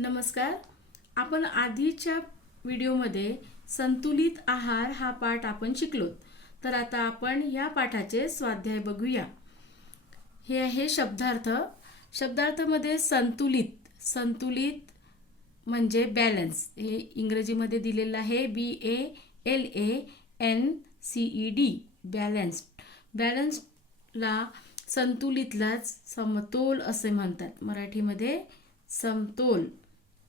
नमस्कार. आपण आधीच्या व्हिडिओमध्ये संतुलित आहार हा पाठ आपण शिकलो. तर आता आपण या पाठाचे स्वाध्याय बघूया. हे आहे शब्दार्थ. शब्दार्थामध्ये संतुलित म्हणजे बॅलन्स. हे इंग्रजीमध्ये दिलेलं आहे BALANCED बॅलन्स्ड. बॅलन्सला संतुलितलाच समतोल असे म्हणतात. मराठीमध्ये समतोल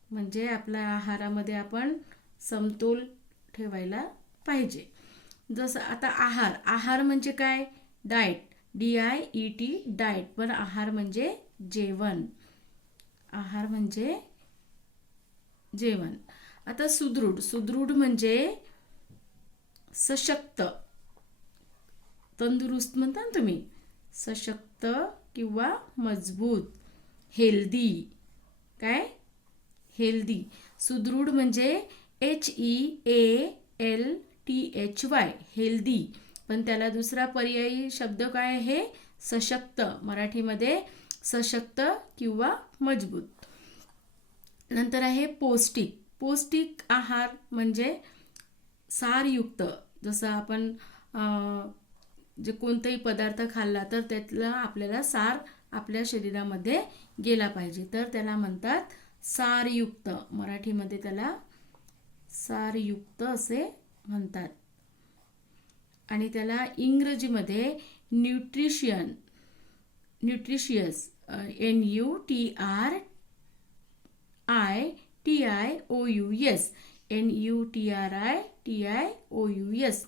म्हणजे आपल्या आहारामध्ये आपण समतोल ठेवायला पाहिजे. जसं आता आहार म्हणजे काय? Diet, DIET diet. पण आहार म्हणजे जेवण. आहार म्हणजे जेवण. आता सुदृढ म्हणजे सशक्त, तंदुरुस्त म्हणता ना तुम्ही, सशक्त किंवा मजबूत. हेल्दी, काय? हेल्दी. सुदृढ म्हणजे HEALTHY हेल्दी. पण त्याला दुसरा पर्यायी शब्द काय आहे? सशक्त. मराठीमध्ये सशक्त किंवा मजबूत. नंतर आहे पौष्टिक. पौष्टिक आहार म्हणजे सारयुक्त. जसं आपण जे कोणताही पदार्थ खाल्ला तर त्यातला आपल्याला सार आपल्या शरीरामध्ये गेला पाहिजे, तर त्याला म्हणतात सारयुक्त. मराठीमध्ये त्याला सारयुक्त असे म्हणतात. आणि त्याला इंग्रजीमध्ये न्यूट्रिशियस NUTRITIOUS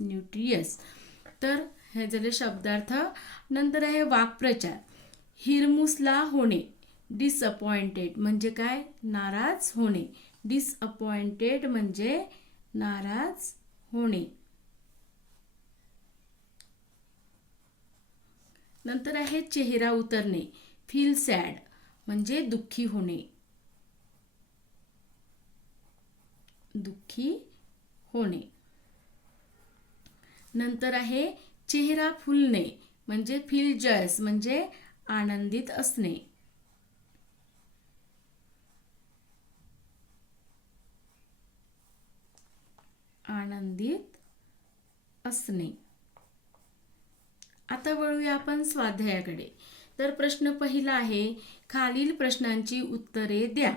न्यूट्रियस. तर हे झाले शब्दार्थ. नंतर आहे वाक्प्रचार. हिरमुसला होणे, डिसअपॉइंटेड म्हणजे काय? नाराज होणे. डिसअपॉइंटेड म्हणजे नाराज होणे. नंतर आहे चेहरा उतरणे. फील सॅड म्हणजे दुःखी होणे. दुःखी होणे. नंतर आहे चेहरा फुलणे म्हणजे फील जॉयस म्हणजे आनंदित असणे. आनंदित असणे. आता वळूया आपण स्वाध्यायाकडे. तर प्रश्न पहिला आहे, खालील प्रश्नांची उत्तरे द्या.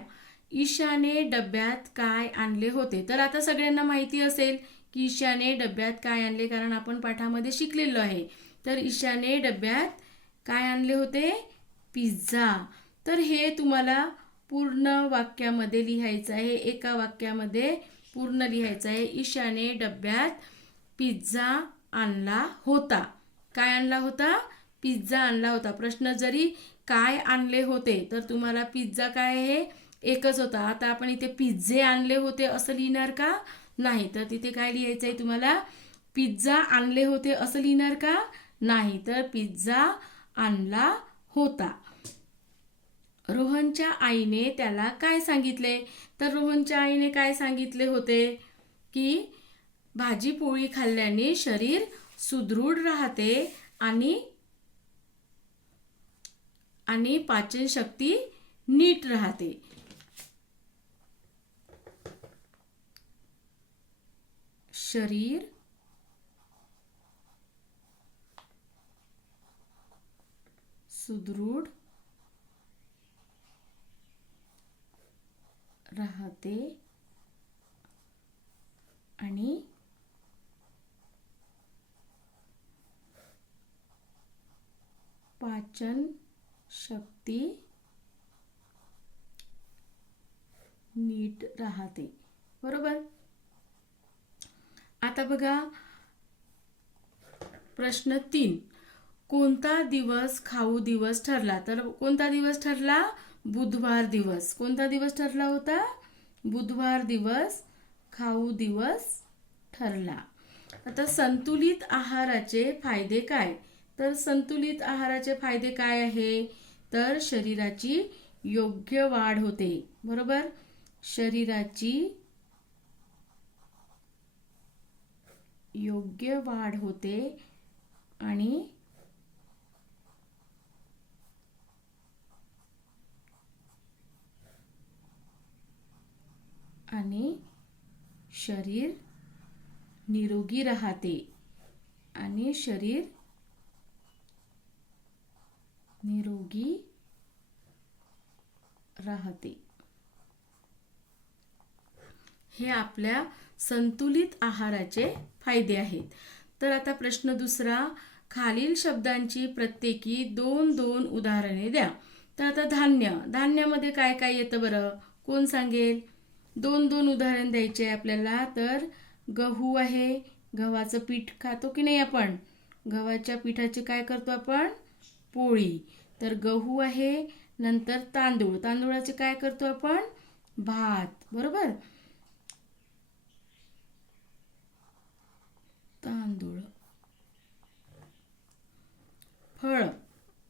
ईशाने डब्यात काय आणले होते? तर आता सगळ्यांना माहिती असेल की ईशाने डब्यात काय आणले, कारण आपण पाठामध्ये शिकलेलो आहे. तर ईशाने डब्यात काय आणले होते? पिझ्झा. तर हे तुम्हाला पूर्ण वाक्यामध्ये लिहायचं आहे. एका वाक्यामध्ये पूर्ण लिहायचं आहे. ईशाने डब्यात पिझ्झा आणला होता. काय आणला होता? पिझ्झा आणला होता. प्रश्न जरी काय आणले होते तर तुम्हाला पिझ्झा काय आहे? एकच होता. आता आपण इथे पिझ्झे आणले होते असं लिहिणार का? नाही. तर तिथे काय लिहायचं आहे तुम्हाला? पिझ्झा आणले होते असं लिहिणार का? नाही. तर पिझ्झा आणला होता. रोहनच्या आईने त्याला काय सांगितले? तर रोहनच्या आईने काय सांगितले होते की भाजी पोळी खाल्ल्याने शरीर सुदृढ राहते आणि पाचनशक्ती नीट राहते. शरीर सुदृढ राहते आणि पाचन शक्ती नीट राहते. बरोबर. आता बघा प्रश्न 3. कोणता दिवस खाऊ दिवस ठरला? तर कोणता दिवस ठरला? बुधवार दिवस. कोणता दिवस ठरला होता? बुधवार दिवस खाऊ दिवस ठरला. आता संतुलित आहाराचे फायदे काय? तर संतुलित आहाराचे फायदे काय आहे? तर शरीराची योग्य वाढ होते. बरोबर. शरीराची योग्य वाढ होते आणि आणि शरीर निरोगी राहते. आणि शरीर निरोगी राहते. हे आपल्या संतुलित आहाराचे फायदे आहेत. तर आता प्रश्न दुसरा, खालील शब्दांची प्रत्येकी 2-2 उदाहरणे द्या. तर आता धान्यामध्ये काय काय येतं बरं, कोण सांगेल? 2-2 उदाहरण द्यायचे आपल्याला. तर गहू आहे, गव्हाचं पीठ खातो की नाही आपण, गव्हाच्या पिठाचे काय करतो आपण, पोळी. तर गहू आहे. नंतर तांदूळाचे काय करतो आपण, भात. बरोबर, तांदूळ. फळ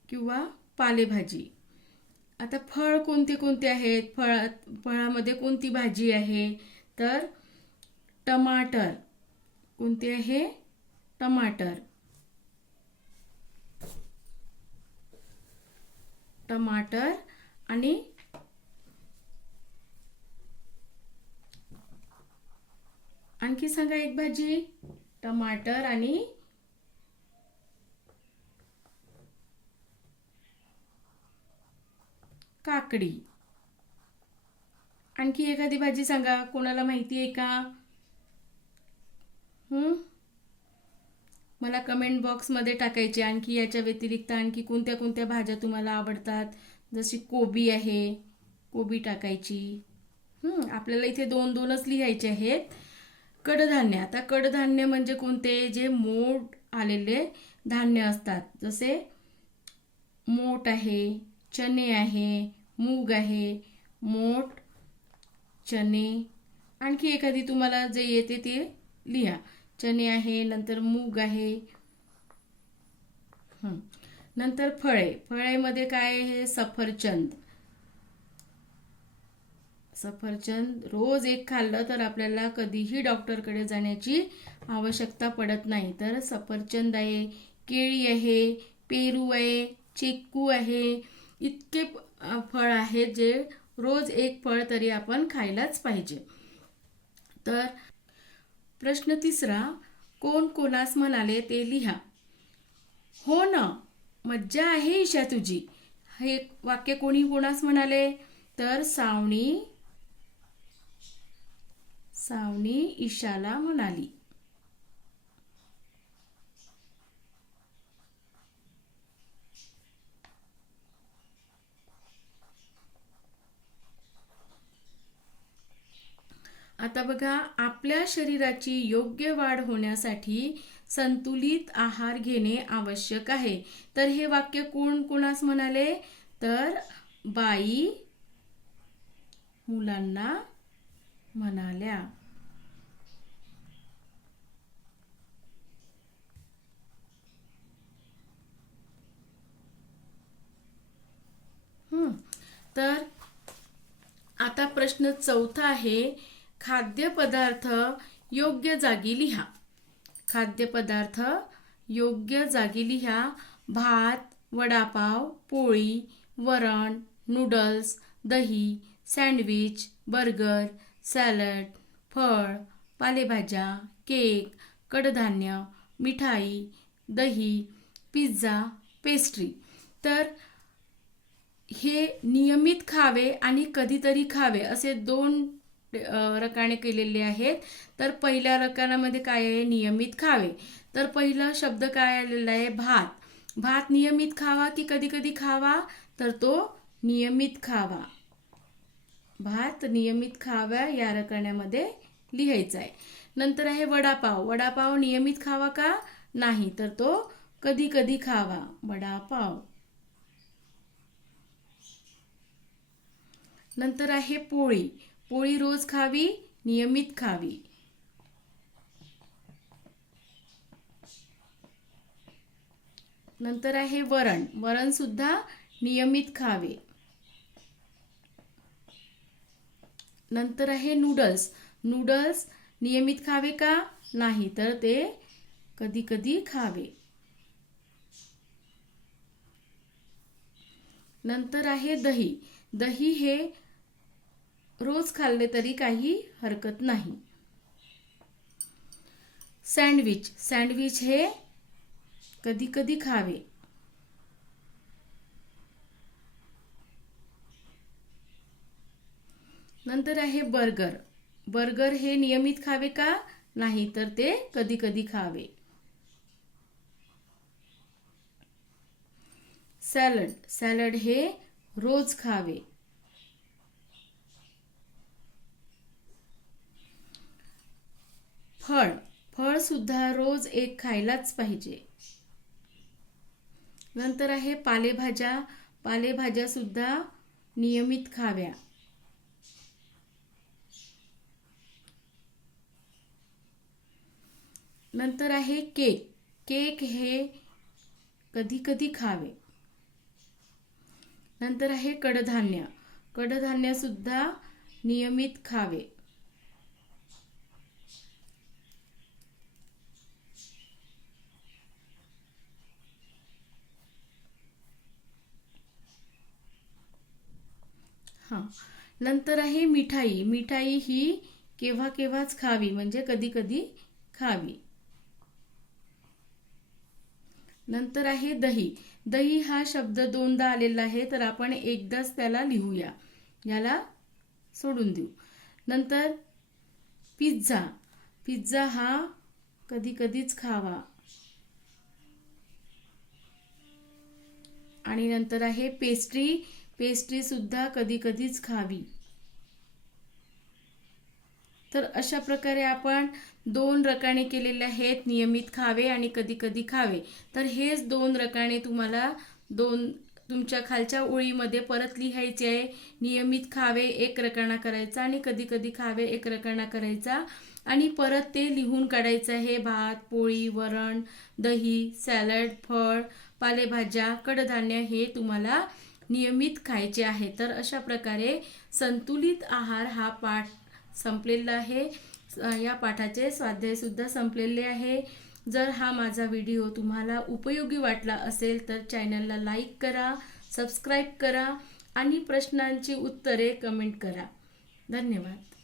किंवा पालेभाजी. आता फळ कोणते कोणते आहेत, फळामध्ये कोणती भाजी आहे, तर टमाटर. कोणते आहे, टमाटर. टमाटर आणि आणखी सांगा एक भाजी. टमाटर आणि काकडी. आणखी एखादी भाजी सांगा, कोणाला माहिती आहे का? मला कमेंट बॉक्समध्ये टाकायचे. आणखी याच्या व्यतिरिक्त आणखी कोणत्या कोणत्या भाज्या तुम्हाला आवडतात. जशी कोबी आहे, कोबी टाकायची. आपल्याला इथे 2-2च लिहायचे आहेत. कडधान्य. आता कडधान्य म्हणजे कोणते, जे मोठ आलेले धान्य असतात. जसे मोठ आहे, चणे आहे, मूग आहे. मोठ, चणे. आणखी एखादी तुम्हाला जे येते ते लिहा. चणे आहे, नंतर मूग आहे. नंतर फळेमध्ये काय आहे, सफरचंद. सफरचंद रोज एक खाल्लं तर आपल्याला कधीही डॉक्टरकडे जाण्याची आवश्यकता पडत नाही. तर सफरचंद आहे, केळी आहे, पेरू आहे, चिक्कू आहे. इतके फळ आहेत जे रोज एक फळ तरी आपण खायलाच पाहिजे. तर प्रश्न तिसरा, कोण कोणास म्हणाले ते लिहा. हो ना, मज्जा आहे ईशा तुझी. हे वाक्य कोणी कोणास म्हणाले, तर सावनी ईशाला म्हणाली. आता बघा, आपल्या शरीराची योग्य वाढ होण्यासाठी संतुलित आहार घेणे आवश्यक आहे. तर हे वाक्य कोण कोणास म्हणाले, तर बाई मुलांना म्हणाल्या. तर आता प्रश्न चौथा आहे, खाद्यपदार्थ योग्य जागी लिहा. खाद्यपदार्थ योग्य जागी लिहा. भात, वडापाव, पोळी, वरण, नूडल्स, दही, सँडविच, बर्गर, सॅलड, फळ, पालेभाज्या, केक, कडधान्य, मिठाई, दही, पिझ्झा, पेस्ट्री. तर हे नियमित खावे आणि कधीतरी खावे असे 2 रकाने केलेले आहेत. तर पहिल्या रकानामध्ये काय आहे, नियमित खावे. तर पहिला शब्द काय आलेला आहे, भात. भात नियमित खावा की कधी कधी खावा, तर तो नियमित खावा. भात नियमित खावा या रकान्यामध्ये लिहायचा आहे. नंतर आहे वडापाव. वडापाव नियमित खावा का, नाही, तर तो कधी कधी खावा, वडापाव. नंतर आहे पोळी. पोळी रोज खावी, नियमित खावी. नंतर आहे वरण. वरण सुद्धा नियमित खावे. नंतर आहे नूडल्स. नूडल्स नियमित खावे का, नाही, तर ते कधी कधी खावे. नंतर आहे दही. दही हे रोज खाल्ले तरी काही हरकत नाही. सँडविच. सँडविच हे कधी कधी खावे. नंतर आहे बर्गर. बर्गर हे नियमित खावे का? नाही, तर ते कधी कधी खावे. सॅलड. सॅलड हे रोज खावे. फळ. फळ सुद्धा रोज एक खायलाच पाहिजे. नंतर आहे पालेभाज्या. पालेभाज्या सुद्धा नियमित खाव्या. नंतर आहे केक. केक हे कधी कधी खावे. नंतर आहे कडधान्य. कडधान्य सुद्धा नियमित खावे. हां. नंतर आहे मिठाई. मिठाई ही केव्हा केव्हाच खावी, म्हणजे कधी कधी खावी. नंतर आहे दही. दही हा शब्द दोनदा आलेला आहे, तर आपण एकदाच त्याला लिहूया, याला सोडून देऊ. नंतर पिझ्झा. पिझ्झा हा कधी कधीच खावा. आणि नंतर आहे पेस्ट्री. पेस्ट्री सुद्धा कधी कधीच खावी. तर अशा प्रकारे आपण 2 रकाने केलेले आहेत, नियमित खावे आणि कधी कधी खावे. तर हेच 2 रकाने तुम्हाला तुमच्या खालच्या ओळीमध्ये परत लिहायचे आहे. नियमित खावे 1 रकाना करायचा आणि कधी कधी खावे 1 रकाना करायचा आणि परत ते लिहून काढायचं आहे. भात, पोळी, वरण, दही, सॅलड, फळ, पालेभाज्या, कडधान्य हे तुम्हाला नियमित खायचे आहे. तर अशा प्रकारे संतुलित आहार हा पाठ संपलेला आहे. या पाठाचे स्वाध्याय सुद्धा संपलेले आहे. जर हा माझा व्हिडिओ तुम्हाला उपयोगी वाटला असेल तर चॅनलला लाईक करा, सबस्क्राईब करा आणि प्रश्नांची उत्तरे कमेंट करा. धन्यवाद.